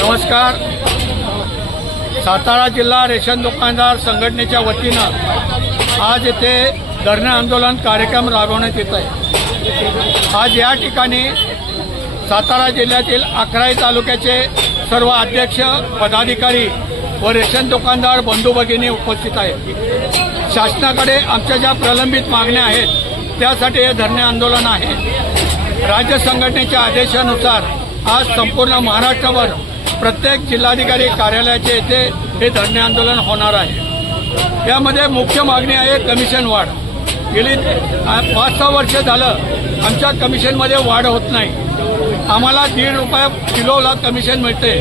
नमस्कार. सातारा जिल्हा रेशन दुकानदार संघटनेच्या वतीनं आज येथे धरणे आंदोलन कार्यक्रम राबवण्यात येत आहे. आज या ठिकाणी सातारा जिल्ह्यातील अकराई तालुक्याचे सर्व अध्यक्ष पदाधिकारी व रेशन दुकानदार बंधू भगिनी उपस्थित आहेत. शासनाकडे आमच्या ज्या प्रलंबित मागण्या आहेत त्यासाठी हे धरणे आंदोलन आहे. राज्य संघटनेच्या आदेशानुसार आज संपूर्ण महाराष्ट्रभर प्रत्येक जिल्हाधिकारी कार्यालयाचे येथे हे धरणे आंदोलन होणार आहे. यामध्ये मुख्य मागणी आहे कमिशन वाढ. गेली पाच सहा वर्ष झालं आमच्या कमिशनमध्ये वाढ होत नाही. आम्हाला दीड रुपये किलोला कमिशन मिळते.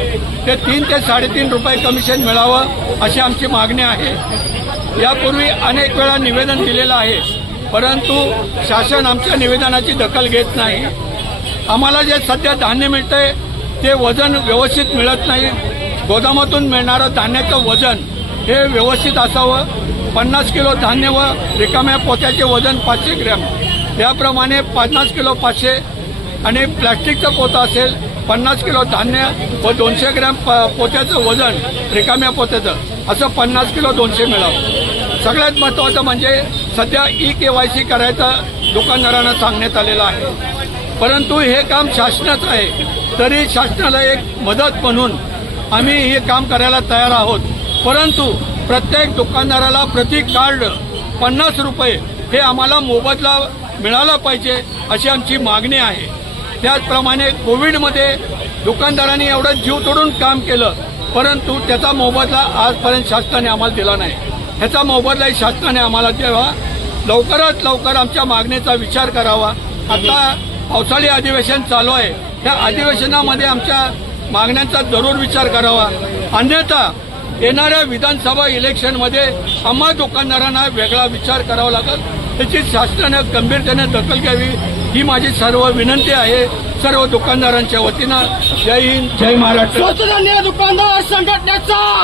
ते तीन ते साडेतीन रुपये कमिशन मिळावं अशी आमची मागणी आहे. यापूर्वी अनेक वेळा निवेदन दिलेलं आहे परंतु शासन आमच्या निवेदनाची दखल घेत नाही. आम्हाला जे सध्या धान्य मिळतंय ते वजन व्यवस्थित मिळत नाही. गोदामातून मिळणारं धान्याचं वजन हे व्यवस्थित असावं. पन्नास किलो धान्य व रिकाम्या पोत्याचे वजन पाचशे ग्रॅम. त्याप्रमाणे पन्नास किलो पाचशे आणि प्लॅस्टिकचं पोतं असेल पन्नास किलो धान्य व दोनशे ग्रॅम प- पोत्याचं वजन रिकाम्या पोत्याचं असं पन्नास किलो दोनशे मिळावं. सगळ्यात महत्त्वाचं म्हणजे सध्या ई के वाय सी करायचं दुकानदारांना सांगण्यात आलेलं आहे. परंतु हे काम शासनाचं आहे. तरी शासनाला एक मदत म्हणून आम्ही हे काम करायला तयार आहोत. परंतु प्रत्येक दुकानदाराला प्रति कार्ड पन्नास रुपये हे आम्हाला मोबदला मिळाला पाहिजे अशी आमची मागणी आहे. त्याचप्रमाणे कोविडमध्ये दुकानदारांनी एवढं जीव तोडून काम केलं परंतु त्याचा मोबदला आजपर्यंत शासनाने आम्हाला दिला नाही. ह्याचा मोबदलाही शासनाने आम्हाला द्यावा. लवकरात लवकर आमच्या मागणीचा विचार करावा. आता पावसाळी अधिवेशन चालू आहे. त्या अधिवेशनामध्ये आमच्या मागण्यांचा जरूर विचार करावा. अन्यथा येणाऱ्या विधानसभा इलेक्शनमध्ये आम्हा दुकानदारांना वेगळा विचार करावा लागेल. त्याची शासनानं गंभीरतेने दखल घ्यावी. ही माझी सर्व विनंती आहे. सर्व दुकानदारांच्या वतीनं जय हिंद जय महाराष्ट्र. दुकानदार संघटनेचा!